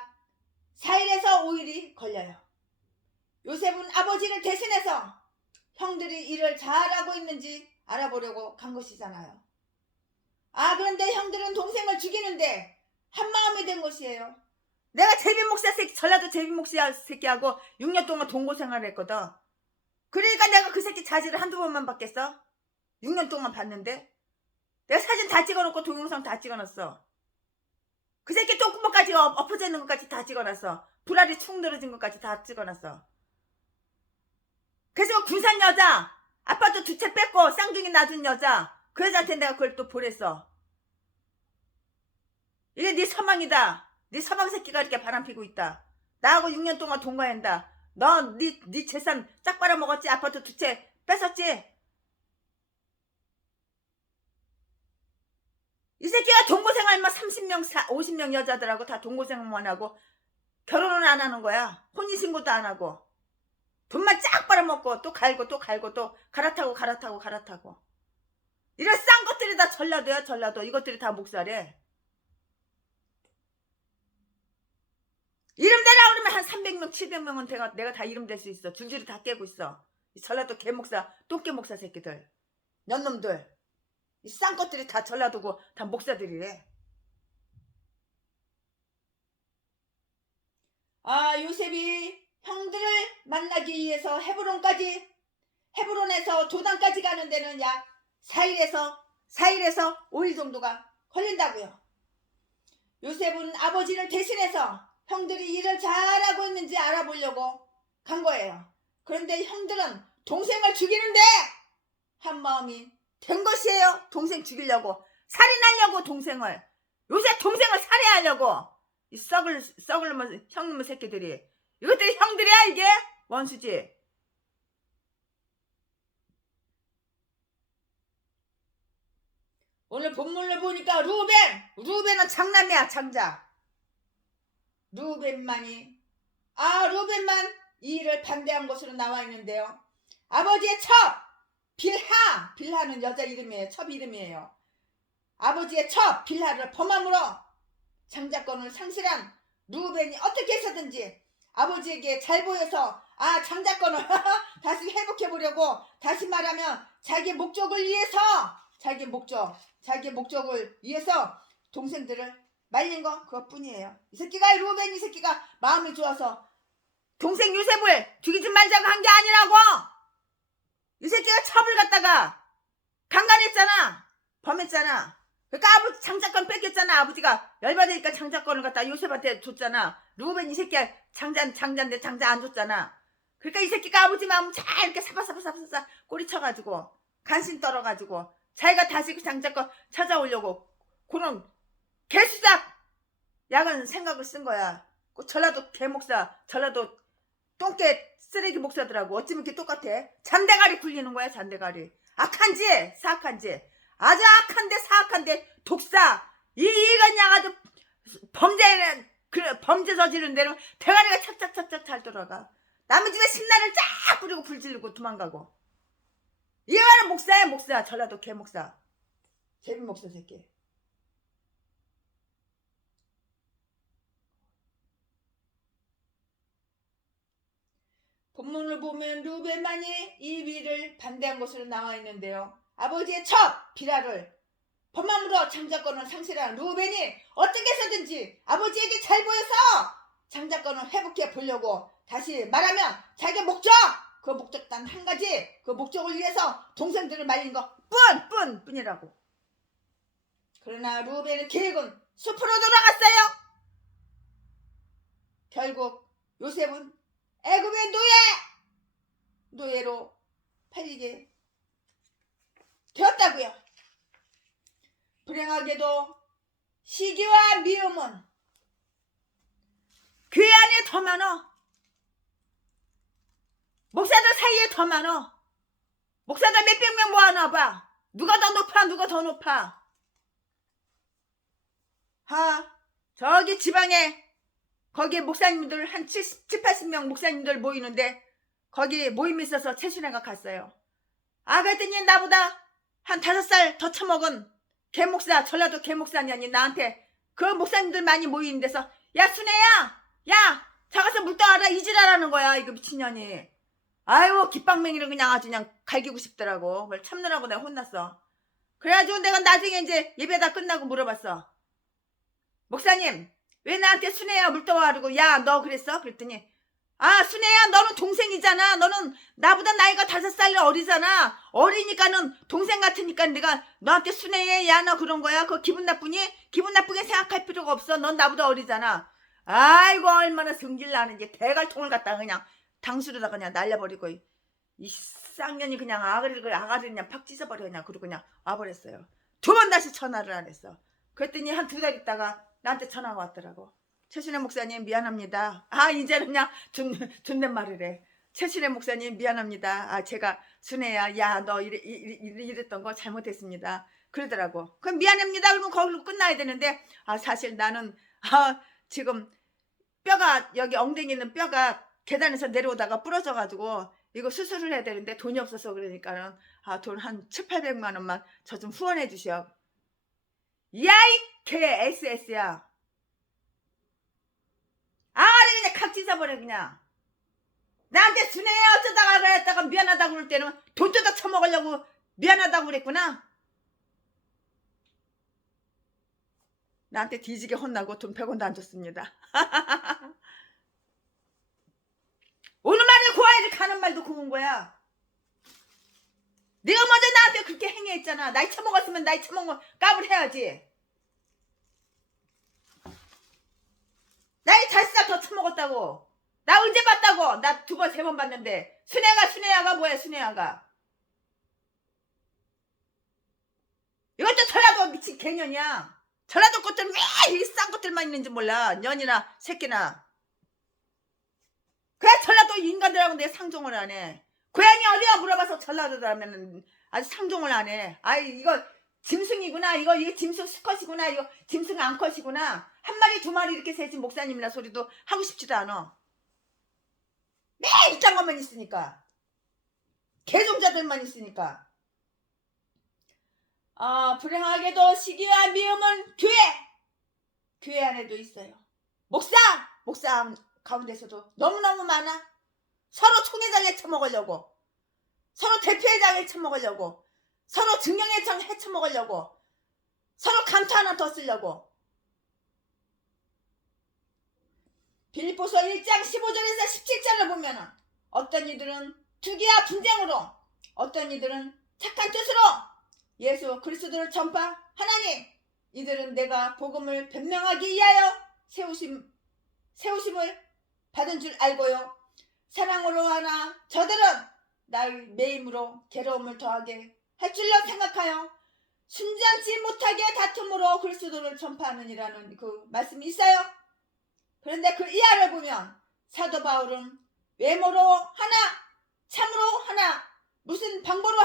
4일에서 5일이 걸려요. 요셉은 아버지를 대신해서 형들이 일을 잘하고 있는지 알아보려고 간 것이잖아요. 그런데 형들은 동생을 죽이는데 한마음이 된 것이에요. 내가 제비목사 새끼 전라도 제비목사 새끼하고 6년 동안 동거 생활을 했거든. 그러니까 내가 그 새끼 자질을 한두 번만 봤겠어? 6년 동안 봤는데 내가 사진 다 찍어놓고 동영상 다 찍어놨어. 그 새끼 똥구멍까지 엎어져 있는 것까지 다 찍어놨어. 불알이 축 늘어진 것까지 다 찍어놨어. 그래서 군산 여자 아파트 2채 뺏고 쌍둥이 놔준 여자 그 여자한테 내가 그걸 또 보냈어. 이게 네 서망이다. 네 서방 새끼가 이렇게 바람피고 있다. 나하고 6년 동안 동거한다. 너 네 재산 짝 빨아먹었지? 아파트 2채 뺏었지? 이 새끼가 동거생활만 30명 50명 여자들하고 다 동거생활만 하고 결혼은 안 하는 거야. 혼인신고도 안 하고 돈만 쫙 빨아먹고 또 갈고 또 갈아타고 이런 싼 것들이 다 전라도야. 전라도 이것들이 다 목살이야. 이름 대라 그러면 한 300명 700명은 내가 다 이름 될 수 있어. 줄줄이 다 깨고 있어. 이 전라도 개목사 똥개목사 새끼들 년놈들 이 싼 것들이 다 전라도고 다 목사들이래. 요셉이 형들을 만나기 위해서 헤브론에서 도단까지 가는 데는 약 4일에서 5일 정도가 걸린다고요. 요셉은 아버지를 대신해서 형들이 일을 잘하고 있는지 알아보려고 간 거예요. 그런데 형들은 동생을 죽이는데 한마음이 된 것이에요. 동생 죽이려고 살인하려고 동생을 요새 동생을 살해하려고 이 썩을 형놈의 새끼들이 이것들이 형들이야. 이게 원수지. 오늘 본문을 보니까 루벤은 장남이야. 장자. 루벤만 이 일을 반대한 것으로 나와 있는데요. 아버지의 첩 빌하는 여자 이름이에요. 첩 이름이에요. 아버지의 첩 빌하를 범함으로 장자권을 상실한 루벤이 어떻게 해서든지 아버지에게 잘 보여서 장자권을 다시 회복해보려고, 다시 말하면 자기 목적을 위해서 동생들을 말린 거 그것뿐이에요. 이 새끼가 루벤 이 새끼가 마음이 좋아서 동생 요셉을 죽이지 말자고 한 게 아니라고. 이 새끼가 첩을 갖다가 강간했잖아. 범했잖아. 그러니까 아버지 장자권 뺏겼잖아. 아버지가 열받으니까 장자권을 갖다 요셉한테 줬잖아. 루벤 이 새끼가 장자인데 장자 안 줬잖아. 그러니까 이 새끼가 아버지 마음 잘 이렇게 사바사바 꼬리 쳐가지고 간신 떨어가지고 자기가 다시 그 장자권 찾아오려고 그런 개수작 야간 생각을 쓴 거야. 그 전라도 개목사, 전라도 똥개 쓰레기 목사들하고 어쩌면 이렇게 똑같아. 잔대가리 굴리는 거야. 잔대가리. 악한지 사악한지 아주 악한데 사악한데 독사 이건 아주 범죄 저지른 데는 대가리가 착착착착 잘 돌아가. 남의 집에 신나를 쫙 뿌리고 불 지르고 도망가고. 이게 바로 목사야. 목사. 전라도 개목사 제비목사 새끼. 본문을 보면 루벤만이 이 일을 반대한 것으로 나와 있는데요. 아버지의 첩 빌하를 범함으로 장자권을 상실한 루벤이 어떻게 해서든지 아버지에게 잘 보여서 장자권을 회복해 보려고, 다시 말하면 자기의 목적, 그 목적 단 한 가지, 그 목적을 위해서 동생들을 말린 것 뿐이라고. 그러나 루벤의 계획은 숲으로 돌아갔어요. 결국 요셉은 애굽의 노예로 팔리게 되었다고요. 불행하게도 시기와 미움은 교회 안에 더 많어. 목사들 사이에 더 많어. 목사들 몇백 명 모아놔 봐. 누가 더 높아? 누가 더 높아? 저기 지방에 거기에 목사님들 한 70, 80명 목사님들 모이는데 거기 모임 있어서 최순애가 갔어요. 그랬더니 나보다 한 5살 더 처먹은 개목사, 전라도 개목사냐니 나한테 그 목사님들 많이 모이는 데서 야 순애야, 야 저가서 물 떠와라 이지랄하는 거야. 이거 미친년이. 아유 깃방맹이를 그냥 아주 그냥 갈기고 싶더라고. 그걸 참느라고 내가 혼났어. 그래가지고 내가 나중에 이제 예배 다 끝나고 물어봤어. 목사님 왜 나한테 순애야 물 떠와 그러고 야 너 그랬어? 그랬더니 순애야 너는 동생이잖아. 너는 나보다 나이가 5살 어리잖아. 어리니까는 동생 같으니까 내가 너한테 순애야 야 너 그런 거야? 그거 기분 나쁘니? 기분 나쁘게 생각할 필요가 없어. 넌 나보다 어리잖아. 아이고 얼마나 성질 나는지 대갈통을 갖다가 그냥 당수로다 그냥 날려버리고 이 쌍년이 그냥 아가리를 그냥 팍 찢어버려 그냥. 그러고 그냥 와버렸어요. 2번 다시 전화를 안 했어. 그랬더니 한 2달 있다가 나한테 전화가 왔더라고. 최순애 목사님 미안합니다. 이제는 그냥 존댓말을 해. 최순애 목사님 미안합니다. 제가 순애야 야 너 이랬던 거 잘못했습니다. 그러더라고. 그럼 미안합니다. 그러면 거기로 끝나야 되는데 사실 나는 지금 뼈가 여기 엉덩이 있는 뼈가 계단에서 내려오다가 부러져가지고 이거 수술을 해야 되는데 돈이 없어서 그러니까는 돈 한 700~800만 원만 저 좀 후원해 주시오. 야이 개 SS야. 그냥 칵 찢어버려 그냥. 나한테 순애야 어쩌다가 그랬다가 미안하다고 그럴 때는 돈 뜯어 처먹으려고 미안하다고 그랬구나. 나한테 뒤지게 혼나고 돈 100원도 안 줬습니다. 오는 말이 고와야지 가는 말도 고운 거야. 네가 먼저 나한테 그렇게 행위했잖아. 나이 처먹었으면 나이 처먹은 거 값을 해야지. 나이 5살 더 처먹었다고. 나 언제 봤다고. 나 2번 3번 봤는데. 순애야가 뭐야 순애야가. 이것도 전라도 미친 개년이야. 전라도 것들 왜 이 싼 것들만 있는지 몰라. 년이나 새끼나. 그래 전라도 인간들하고 내가 상종을 안 해. 고향이 어디야 물어봐서 전라도라면은 아주 상종을 안 해. 이거 짐승이구나. 이게 짐승 수컷이구나. 이거 짐승 암컷이구나. 1마리 2마리 이렇게 세진 목사님이나 소리도 하고 싶지도 않아. 매일 이딴 것만 있으니까. 개종자들만 있으니까. 불행하게도 시기와 미움은 교회 안에도 있어요. 목사 가운데서도 너무너무 많아. 서로 총회장에 처먹으려고, 서로 대표회장에 처먹으려고, 서로 증명회장 해쳐먹으려고, 서로 감투 하나 더 쓰려고. 빌립보서 1장 15절에서 17절을 보면은 어떤 이들은 투기와 분쟁으로, 어떤 이들은 착한 뜻으로 예수 그리스도를 전파하나니 이들은 내가 복음을 변명하기 위하여 세우심을 받은 줄 알고요. 사랑으로 하나 저들은 나의 매임으로 괴로움을 더하게 할 줄로 생각하여 순전치 못하게 다툼으로 그리스도를 전파하느니라는 그 말씀이 있어요. 그런데 그 이하를 보면 사도 바울은 외모로 하나 참으로 하나 무슨 방도로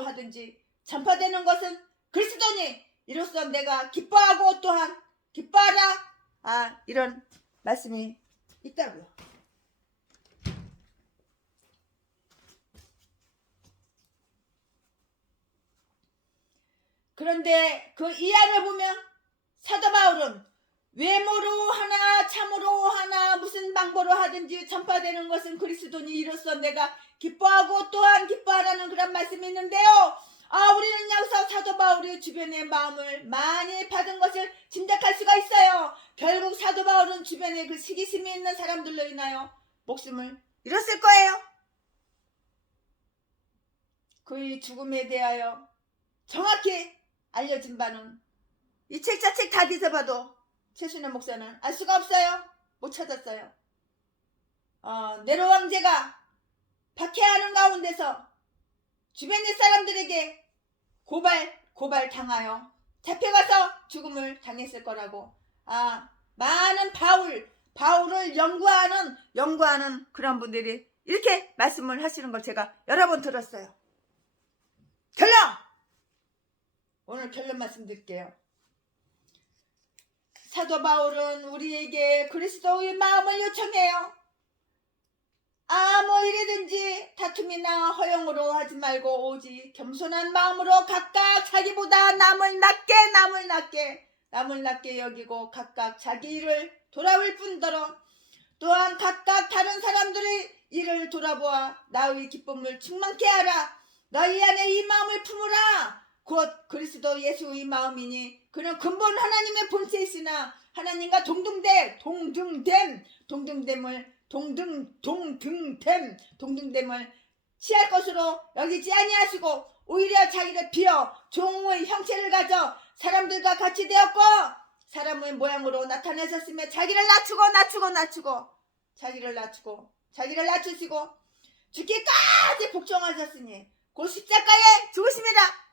하든지 전파되는 것은 그리스도니 이로써 내가 기뻐하고 또한 기뻐하라. 이런 말씀이 있다고요. 그런데 그 이하를 보면 사도 바울은 외모로 하나 참으로 하나 무슨 방법으로 하든지 전파되는 것은 그리스도니 이로써 내가 기뻐하고 또한 기뻐하라는 그런 말씀이 있는데요. 우리는 여기서 사도 바울의 주변의 마음을 많이 받은 것을 짐작할 수가 있어요. 결국 사도 바울은 주변에 그 시기심이 있는 사람들로 인하여 목숨을 잃었을 거예요. 그의 죽음에 대하여 정확히 알려진 바는 이 책 자책 다 뒤져봐도 최순애 목사는 알 수가 없어요. 못 찾았어요. 네로 왕제가 박해하는 가운데서 주변의 사람들에게 고발 당하여 잡혀가서 죽음을 당했을 거라고 많은 바울을 연구하는 그런 분들이 이렇게 말씀을 하시는 걸 제가 여러 번 들었어요. 결론! 오늘 결론 말씀드릴게요. 사도 바울은 우리에게 그리스도의 마음을 요청해요. 아무 일이든지 다툼이나 허용으로 하지 말고 오직 겸손한 마음으로 각각 자기보다 남을 낮게 여기고 각각 자기 일을 돌아볼 뿐더러 또한 각각 다른 사람들의 일을 돌아보아 나의 기쁨을 충만케 하라. 너희 안에 이 마음을 품으라. 곧 그리스도 예수의 마음이니 그는 근본 하나님의 본체이시나 하나님과 동등됨을 취할 것으로 여기지 아니하시고 오히려 자기를 비어 종의 형체를 가져 사람들과 같이 되었고 사람의 모양으로 나타내셨으며 자기를 낮추시고 죽기까지 복종하셨으니 곧 십자가에 죽으심이라.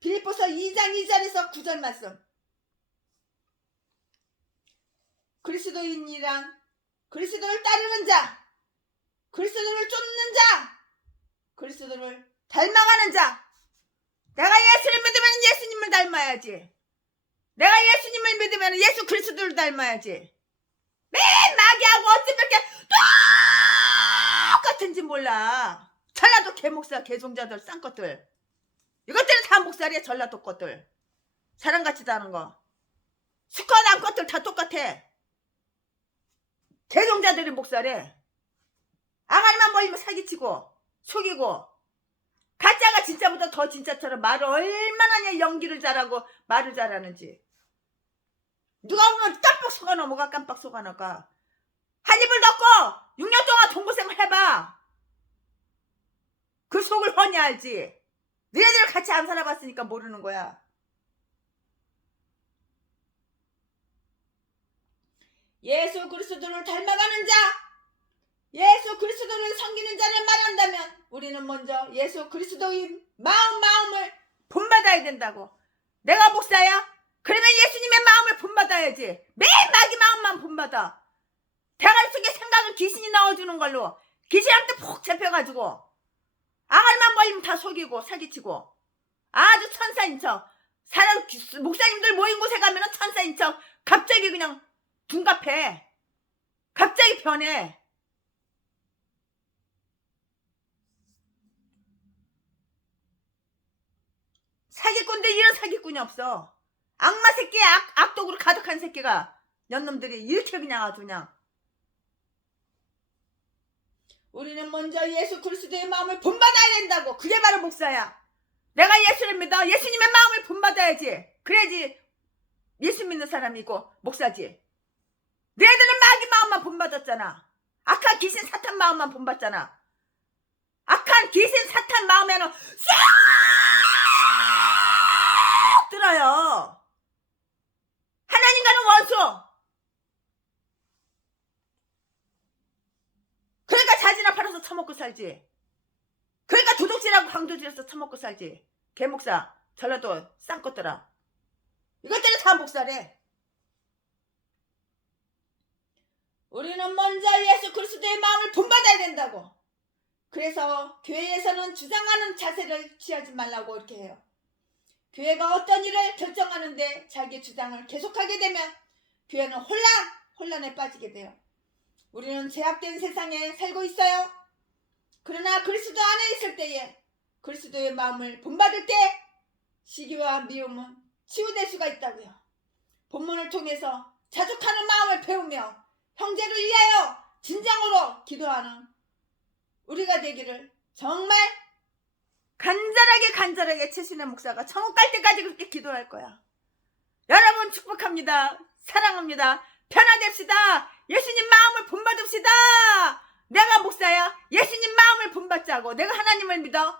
빌립보서 2장 2절에서 9절 말씀. 그리스도인이란 그리스도를 따르는 자, 그리스도를 쫓는 자, 그리스도를 닮아가는 자. 내가 예수를 믿으면 예수님을 닮아야지. 내가 예수님을 믿으면 예수 그리스도를 닮아야지. 맨 마귀하고 어쩜 이렇게 똑같은지 몰라. 전라도 개목사 개종자들 쌍것들 이것들은 다 목살이야. 전라도 것들 사람같이 다는 거 수컷 암것들 다 똑같아. 개종자들이 목살에 아가리만 보이면 사기치고 속이고 가짜가 진짜보다 더 진짜처럼 말을 얼마나 연기를 잘하고 말을 잘하는지 누가 보면 깜빡 속아넣어. 뭐가 깜빡 속아넣을까. 한 입을 넣고 6년 동안 동고생을 해봐. 그 속을 훤히 알지. 너희들 같이 안 살아봤으니까 모르는 거야. 예수 그리스도를 닮아가는 자, 예수 그리스도를 섬기는 자를 말한다면 우리는 먼저 예수 그리스도의 마음을 본받아야 된다고. 내가 목사야? 그러면 예수님의 마음을 본받아야지. 매일 마귀 마음만 본받아. 대가리 속에 생각을 귀신이 넣어주는 걸로 귀신한테 푹 잡혀가지고 아가리만 벌리면 다 속이고 사기치고 아주 천사인 척. 사람 목사님들 모인 곳에 가면 천사인 척 갑자기 그냥 둔갑해. 갑자기 변해. 사기꾼들 이런 사기꾼이 없어. 악마 새끼 악독으로 가득한 새끼가 년놈들이 이렇게 그냥 아주 그냥. 우리는 먼저 예수 그리스도의 마음을 본받아야 된다고. 그게 바로 목사야. 내가 예수를 믿어. 예수님의 마음을 본받아야지. 그래야지 예수 믿는 사람이고 목사지. 너희들은 마귀 마음만 본받았잖아. 악한 귀신 사탄 마음만 본받잖아. 악한 귀신 사탄 마음에는 쏙 들어요. 하나님과는 원수. 그러니까 자지나 팔아서 처먹고 살지. 그러니까 도둑질하고 강도질해서 처먹고 살지. 개목사 전라도 쌍것들아. 이것들은 다 목사래. 우리는 먼저 예수 그리스도의 마음을 본받아야 된다고. 그래서 교회에서는 주장하는 자세를 취하지 말라고 이렇게 해요. 교회가 어떤 일을 결정하는데 자기 주장을 계속하게 되면 교회는 혼란에 빠지게 돼요. 우리는 제약된 세상에 살고 있어요. 그러나 그리스도 안에 있을 때에 그리스도의 마음을 본받을 때 시기와 미움은 치유될 수가 있다고요. 본문을 통해서 자족하는 마음을 배우며 형제를 위하여 진정으로 기도하는 우리가 되기를 정말 간절하게 최신의 목사가 천국 갈 때까지 그렇게 기도할 거야. 여러분 축복합니다. 사랑합니다. 편안됩시다. 예수님 마음을 본받읍시다. 내가 목사야. 예수님 마음을 본받자고. 내가 하나님을 믿어.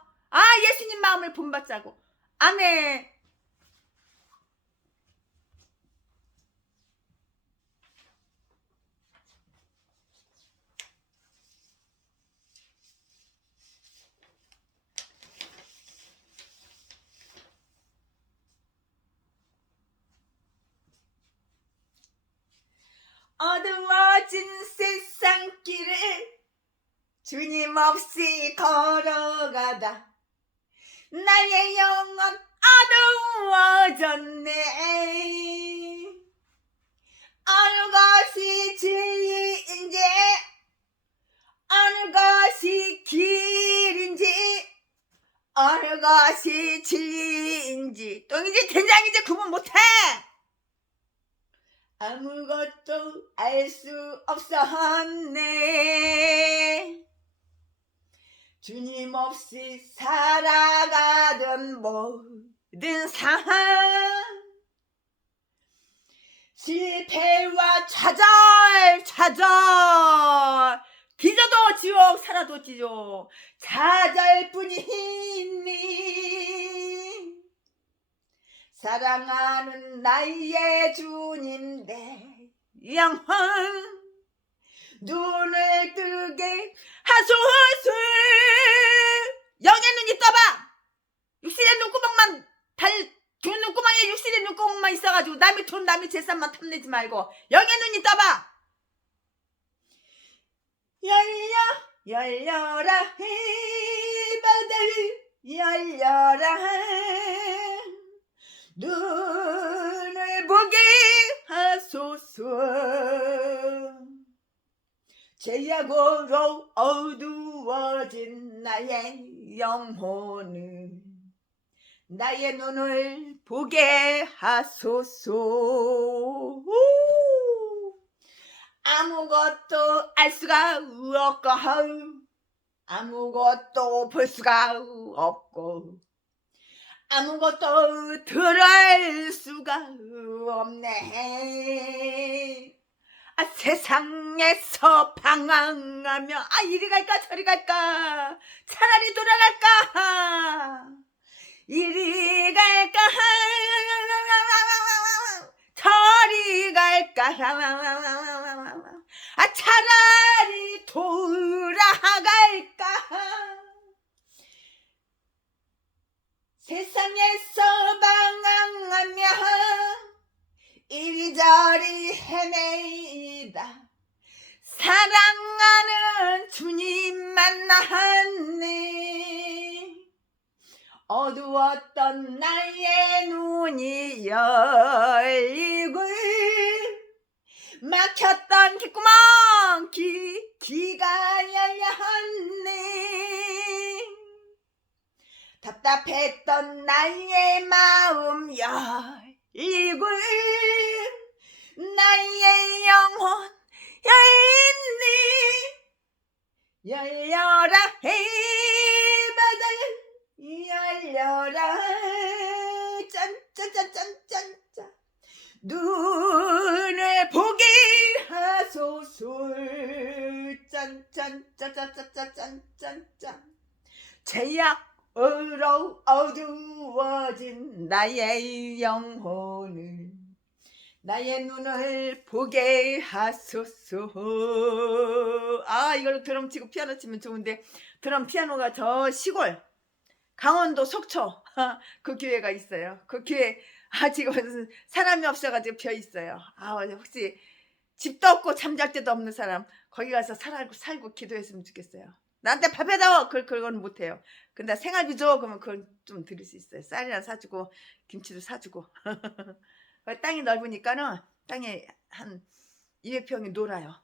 예수님 마음을 본받자고. 아멘. 어두워진 세상길을 주님 없이 걸어가다 나의 영혼 어두워졌네. 어느 것이 진리인지 어느 것이 길인지 어느 것이 진리인지 똥인지 된장인지 구분 못해. 아무것도 알 수 없었네. 주님 없이 살아가던 모든 상황 실패와 좌절 뒤져도 지옥 살아도 지옥 좌절뿐이니 사랑하는 나의 주님 내 영혼 눈을 뜨게 하소서. 영의 눈이 떠봐. 육신의 눈구멍만 두 눈구멍에 육신의 눈구멍만 있어가지고 남의 돈 남의 재산만 탐내지 말고 영의 눈이 떠봐. 열려라 이 바다를 열려라 눈을 보게 하소서. 죄악으로 어두워진 나의 영혼을 나의 눈을 보게 하소서. 아무것도 알 수가 없고 아무것도 볼 수가 없고 아무것도 들을 수가 없네. 세상에서 방황하며 이리 갈까 저리 갈까 차라리 돌아갈까 이리 갈까 저리 갈까 차라리 돌아갈까. 세상에서 방황하며 이리저리 헤매이다 사랑하는 주님 만났네. 어두웠던 나의 눈이 열리고 막혔던 귓구멍 귀가 열렸네. 답답했던 나의 마음 열리고 나의 영혼 열리니 열려라 이 바다를 열려라 짠짠짠짠짠짠 눈을 보게 하소서. 짠짠짠짠짠짠짠짠 죄악으로 어두워진 나의 영혼을 나의 눈을 보게 하소서. 이걸로 드럼 치고 피아노 치면 좋은데 드럼 피아노가 저 시골 강원도 속초 그 교회가 있어요. 그 교회 지금 사람이 없어가지고 비어 있어요. 혹시 집도 없고 잠잘 데도 없는 사람 거기 가서 살고 기도했으면 좋겠어요. 나한테 밥 해다오 그건 못해요. 근데 생활비 줘 그러면 그건 좀 드릴 수 있어요. 쌀이나 사주고 김치도 사주고 땅이 넓으니까는 땅에 한 200평이 놀아요.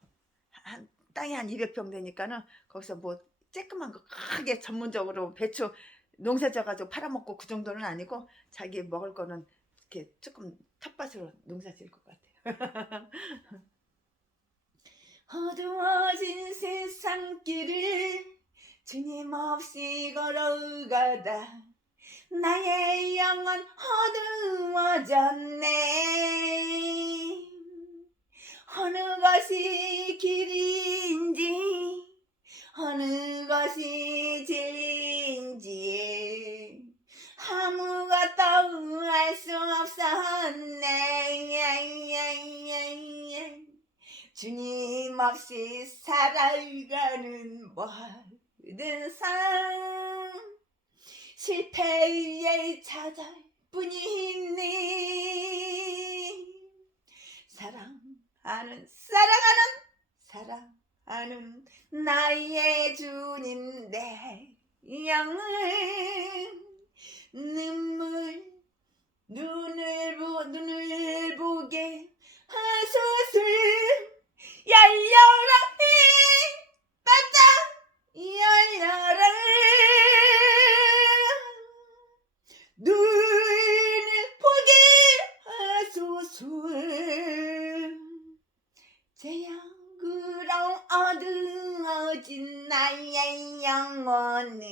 땅이 한 200평 되니까는 거기서 뭐 쬐끄만 거 크게 전문적으로 배추 농사 져가지고 팔아먹고 그 정도는 아니고 자기 먹을 거는 이렇게 조금 텃밭으로 농사 지을 것 같아요. 어두워진 세상길을 주님 없이 걸어가다 나의 영혼 어두워졌네. 어느 것이 길인지 어느 것이 진리인지 아무것도 알 수 없었네. 주님 없이 살아가는 모든 삶 실패의 좌절뿐이니 사랑하는 사랑하는 나의 주님 내 영은 눈을 보게 하소서. 열려라 바짝 열려라 눈을 보게 하소서. 재앙으로 어두워진 나의 영혼은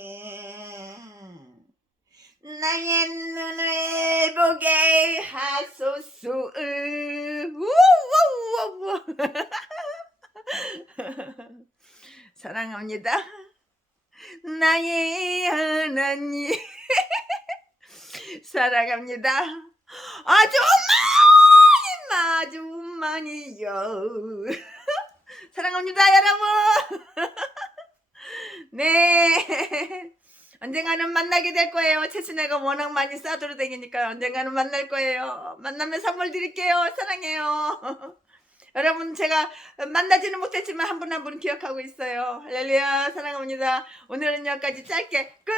나의 눈을 보게 하소서. 우우우우. 사랑합니다. 나의 하나님. 사랑합니다. 아주 많이요. 사랑합니다, 여러분. 네. 언젠가는 만나게 될 거예요. 최신애가 워낙 많이 싸돌아다니니까 언젠가는 만날 거예요. 만나면 선물 드릴게요. 사랑해요. 여러분, 제가 만나지는 못했지만 한 분 한 분 기억하고 있어요. 할렐루야. 사랑합니다. 오늘은 여기까지 짧게 끝.